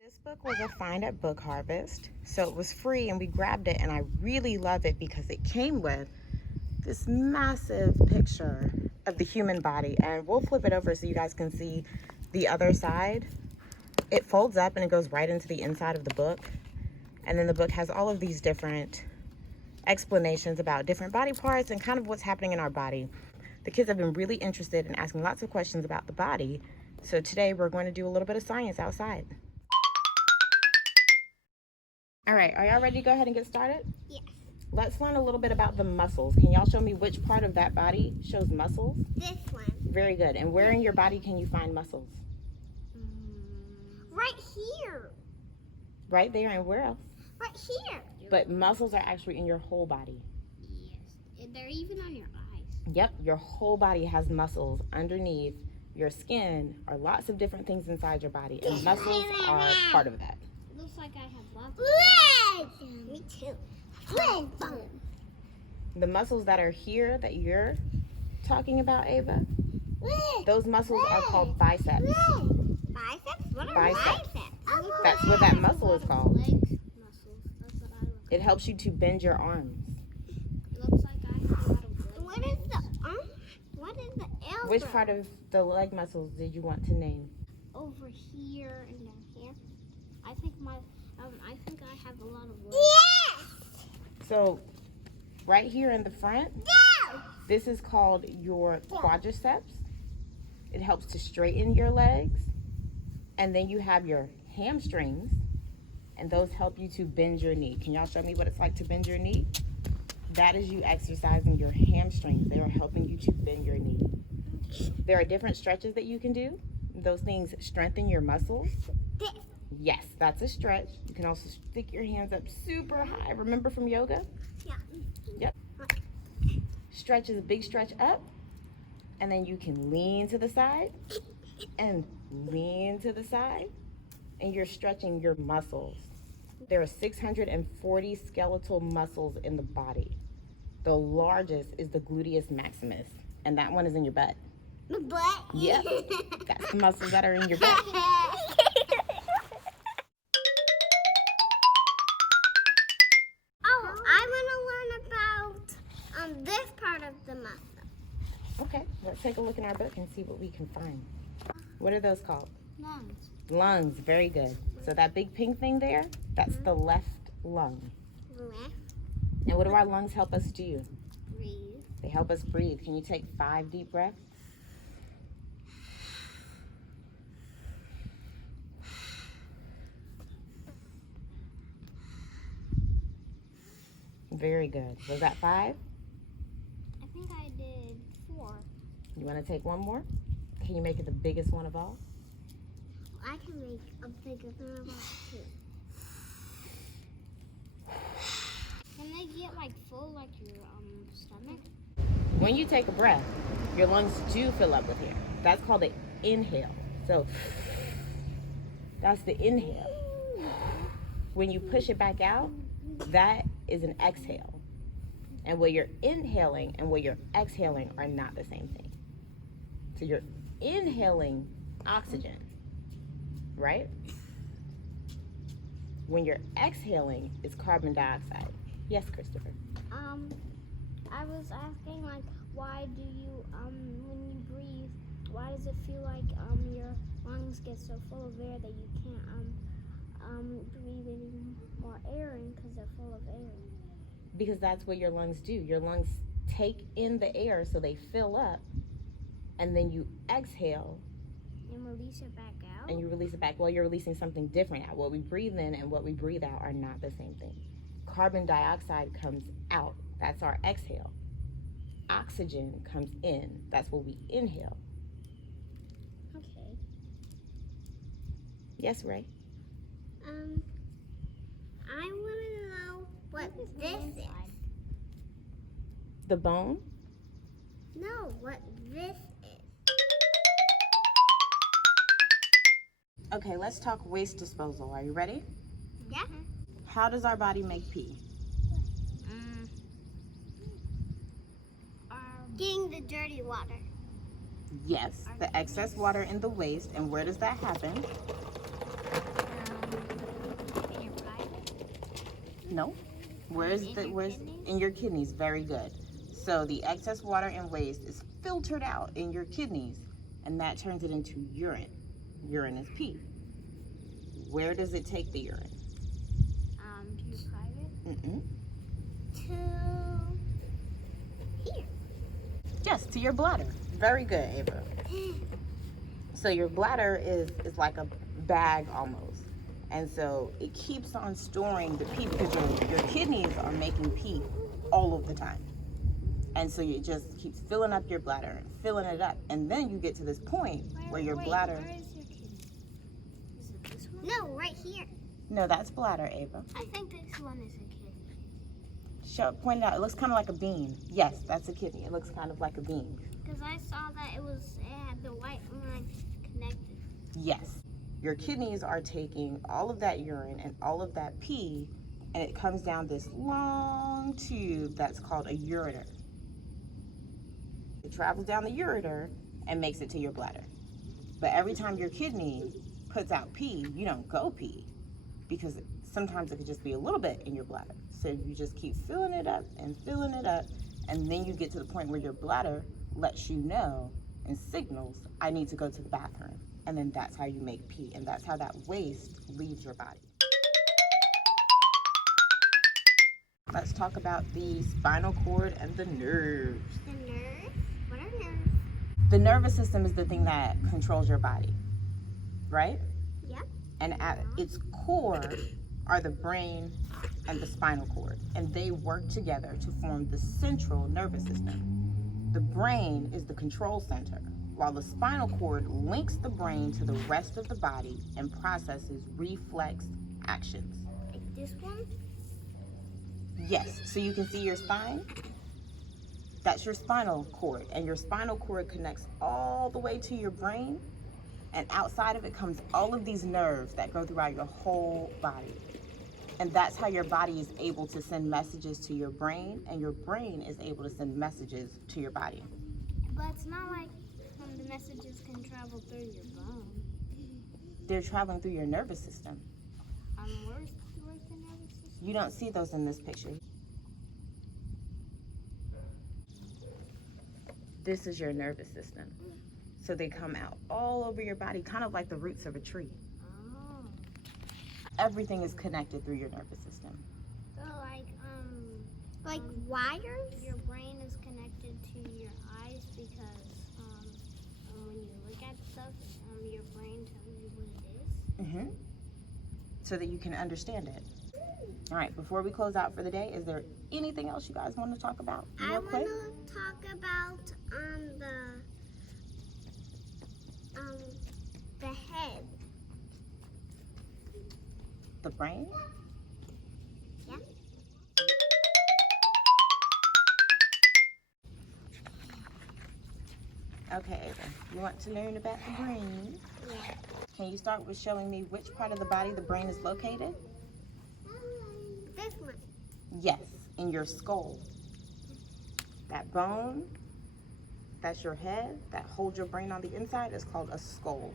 This book was a find at Book Harvest, so it was free and we grabbed it, and I really love it because it came with this massive picture of the human body, and we'll flip it over so you guys can see the other side. It folds up and it goes right into the inside of the book, and then the book has all of these different explanations about different body parts and kind of what's happening in our body. The kids have been really interested in asking lots of questions about the body, so today we're going to do a little bit of science outside. All right, are y'all ready to go ahead and get started? Yes. Let's learn a little bit about the muscles. Can y'all show me which part of that body shows muscles? This one. Very good. And where in your body can you find muscles? Right here. Right there, and where else? Right here. But muscles are actually in your whole body. Yes. They're even on your eyes. Yep, your whole body has muscles underneath your skin, or lots of different things inside your body, and muscles are part of that. It looks like I have lots of legs. Me too. The muscles that are here that you're talking about, Ava, those muscles are called biceps. Biceps? What are Biceps. biceps? That's what that muscle is called. Leg muscles. That's what I look. It helps you to bend your arms. It looks like I have a lot of legs. What is the arm? What is the elbow? Which part of the leg muscles did you want to name? Over here and down here. I think I have a lot of legs. Yes. So, right here in the front, this is called your quadriceps. It helps to straighten your legs. And then you have your hamstrings, and those help you to bend your knee. Can y'all show me what it's like to bend your knee? That is you exercising your hamstrings. They are helping you to bend your knee. There are different stretches that you can do. Those things strengthen your muscles. Yes, that's a stretch. You can also stick your hands up super high. Remember from yoga? Yeah. Yep. Stretch is a big stretch up, and then you can lean to the side and lean to the side, and you're stretching your muscles. There are 640 skeletal muscles in the body. The largest is the gluteus maximus, and that one is in your butt. My butt? Yep. That's the muscles that are in your butt. Oh, I want to learn about this part of the muscle. Okay, let's take a look in our book and see what we can find. What are those called? Lungs. Lungs, very good. So that big pink thing there, that's the left lung. Left. And what do our lungs help us do? Breathe. They help us breathe. Can you take 5 deep breaths? Very good. Was that 5? I think I did 4. You want to take one more? Can you make it the biggest one of all? I can make a bigger than about 2. Can they get like full like your stomach? When you take a breath, your lungs do fill up with air. That's called an inhale. So that's the inhale. When you push it back out, that is an exhale. And what you're inhaling and what you're exhaling are not the same thing. So you're inhaling oxygen, right? When you're exhaling, it's carbon dioxide. Yes, Christopher. I was asking like, why do you when you breathe, why does it feel like your lungs get so full of air that you can't breathe any more air in because they're full of air? Because that's what your lungs do. Your lungs take in the air so they fill up, and then you exhale And release it back out? and you release it back. Well, you're releasing something different out. What we breathe in and what we breathe out are not the same thing. Carbon dioxide comes out. That's our exhale. Oxygen comes in. That's what we inhale. Okay. Yes, Ray? I want to know what this is. The bone? No, what this is. Okay, let's talk waste disposal. Are you ready? Yeah? How does our body make pee? Getting the dirty water. Yes, the excess water in the waste. And where does that happen? In your private? No. Where's in your kidneys? Very good. So the excess water and waste is filtered out in your kidneys, and that turns it into urine. Urine is pee. Where does it take the urine? To your private? Mm-mm. To here. Yes, to your bladder. Very good, Ava. So your bladder is like a bag almost. And so it keeps on storing the pee because your kidneys are making pee all of the time. And so it just keeps filling up your bladder and filling it up. And then you get to this point where your bladder... Where is your kidney? Is it this one? No, right here. No, that's bladder, Ava. I think this one is a kidney. Point it out. It looks kind of like a bean. Yes, that's a kidney. It looks kind of like a bean. Because I saw that it had the white line connected. Yes. Your kidneys are taking all of that urine and all of that pee, and it comes down this long tube that's called a ureter. It travels down the ureter and makes it to your bladder. But every time your kidney puts out pee, you don't go pee, because sometimes it could just be a little bit in your bladder. So you just keep filling it up, and then you get to the point where your bladder lets you know and signals, I need to go to the bathroom. And then that's how you make pee, and that's how that waste leaves your body. Let's talk about the spinal cord and the nerves. The nerves? What are nerves? The nervous system is the thing that controls your body, right? Yep. And at its core are the brain and the spinal cord, and they work together to form the central nervous system. The brain is the control center, while the spinal cord links the brain to the rest of the body and processes reflex actions. Like this one? Yes, so you can see your spine? That's your spinal cord, and your spinal cord connects all the way to your brain, and outside of it comes all of these nerves that go throughout your whole body. And that's how your body is able to send messages to your brain, and your brain is able to send messages to your body. But it's not like the messages can travel through your bone. They're traveling through your nervous system. Where's the nervous system? You don't see those in this picture. This is your nervous system. So they come out all over your body, kind of like the roots of a tree. Oh. Everything is connected through your nervous system. So like wires? Your brain is connected to your eyes because when you look at stuff, your brain tells you what it is. Mm-hmm. So that you can understand it. All right, before we close out for the day, is there anything else you guys want to talk about real quick? I want to talk about the head. The brain? Yeah. Okay, Ava, you want to learn about the brain? Yeah. Can you start with showing me which part of the body the brain is located? This one. Yes, in your skull. That bone, that's your head, that holds your brain on the inside, is called a skull.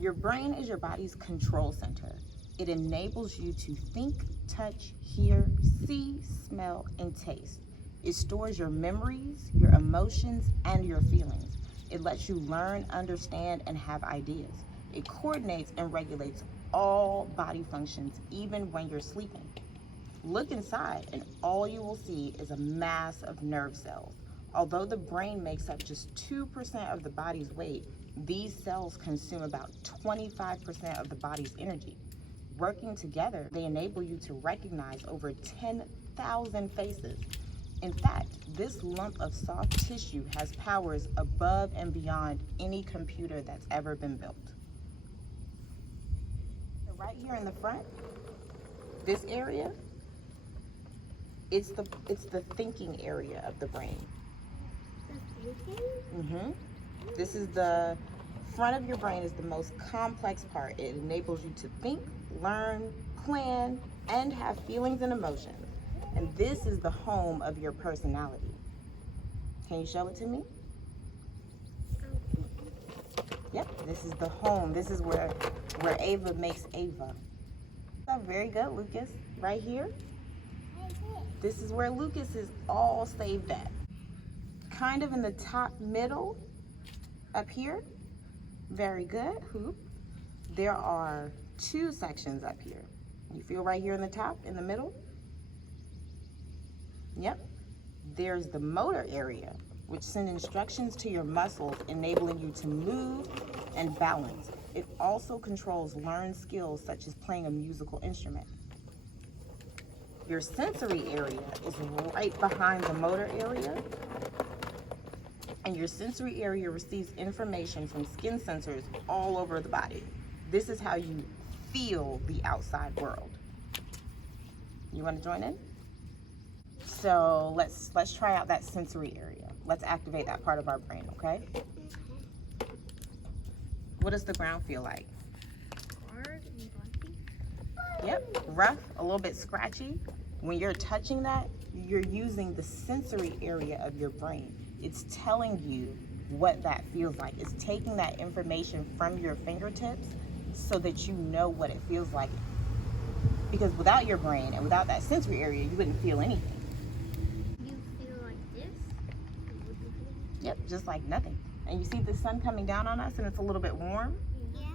Your brain is your body's control center. It enables you to think, touch, hear, see, smell, and taste. It stores your memories, your emotions, and your feelings. It lets you learn, understand, and have ideas. It coordinates and regulates all body functions, even when you're sleeping. Look inside, and all you will see is a mass of nerve cells. Although the brain makes up just 2% of the body's weight, these cells consume about 25% of the body's energy. Working together, they enable you to recognize over 10,000 faces. In fact, this lump of soft tissue has powers above and beyond any computer that's ever been built. So right here in the front, this area, it's the thinking area of the brain. The thinking? Mm-hmm. This is the front of your brain is the most complex part. It enables you to think, learn, plan, and have feelings and emotions. And this is the home of your personality. Can you show it to me? Yep, this is the home. This is where Ava makes Ava. Oh, very good, Lucas. Right here. This is where Lucas is all saved at. Kind of in the top middle, up here. Very good, Hoop. There are 2 sections up here. You feel right here in the top, in the middle? Yep. There's the motor area, which sends instructions to your muscles, enabling you to move and balance. It also controls learned skills such as playing a musical instrument. Your sensory area is right behind the motor area, and your sensory area receives information from skin sensors all over the body. This is how you feel the outside world. You want to join in? So let's try out that sensory area. Let's activate that part of our brain, okay? What does the ground feel like? Hard and bumpy. Yep, rough, a little bit scratchy. When you're touching that, you're using the sensory area of your brain. It's telling you what that feels like. It's taking that information from your fingertips so that you know what it feels like. Because without your brain and without that sensory area, you wouldn't feel anything. You feel like this? Yep, just like nothing. And you see the sun coming down on us and it's a little bit warm? Yeah.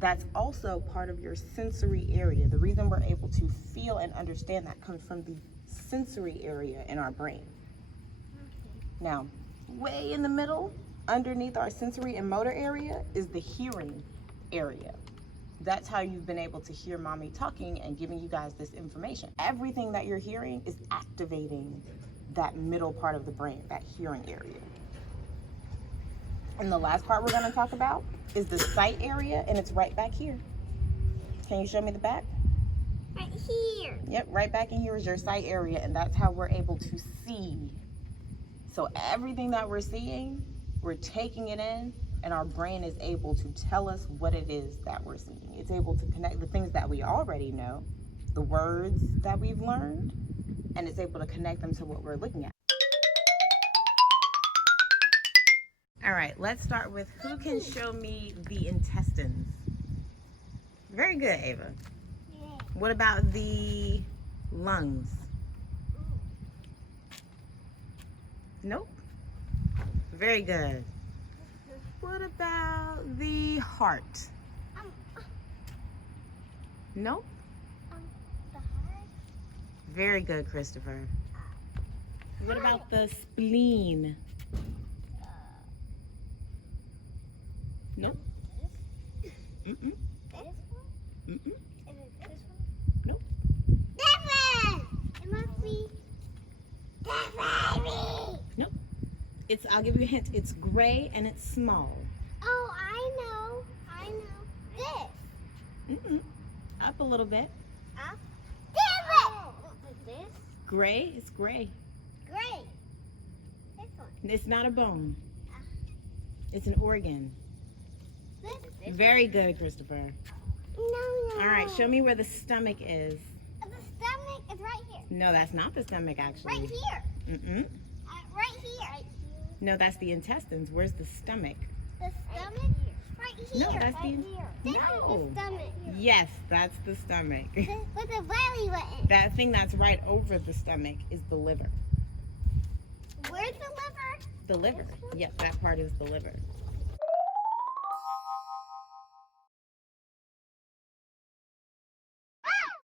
That's also part of your sensory area. The reason we're able to feel and understand that comes from the sensory area in our brain. Okay. Now, way in the middle, underneath our sensory and motor area, is the hearing area. That's how you've been able to hear mommy talking and giving you guys this information. Everything that you're hearing is activating that middle part of the brain, that hearing area. And the last part we're going to talk about is the sight area, and it's right back here. Can you show me the back? Right here. Yep, right back in here is your sight area, and that's how we're able to see. So everything that we're seeing, we're taking it in, and our brain is able to tell us what it is that we're seeing. It's able to connect the things that we already know, the words that we've learned, and it's able to connect them to what we're looking at. All right, let's start with who can show me the intestines. Very good, Ava. Yeah. What about the lungs? Nope. Very good. What about the heart? Nope. The heart. Very good, Christopher. What about the spleen? Nope. Mm-mm. This one? Mm-mm. Is it this one? Nope. This one! It must be this baby! Nope. I'll give you a hint. It's gray and it's small. Oh, I know. This. Mm-mm. Up a little bit. Up. This? Gray, it's gray. Great. This one. It's not a bone. It's an organ. This? Very good, Christopher. No. All right, show me where the stomach is. The stomach is right here. No, that's not the stomach, actually. Right here. Mm-mm. Right here. No, that's the intestines. Where's the stomach? The stomach? Right here. No, that's right the... here. This No. is the stomach. Yes, that's the stomach. With the belly button. That thing that's right over the stomach is the liver. Where's the liver? The liver. Yep, that part is the liver.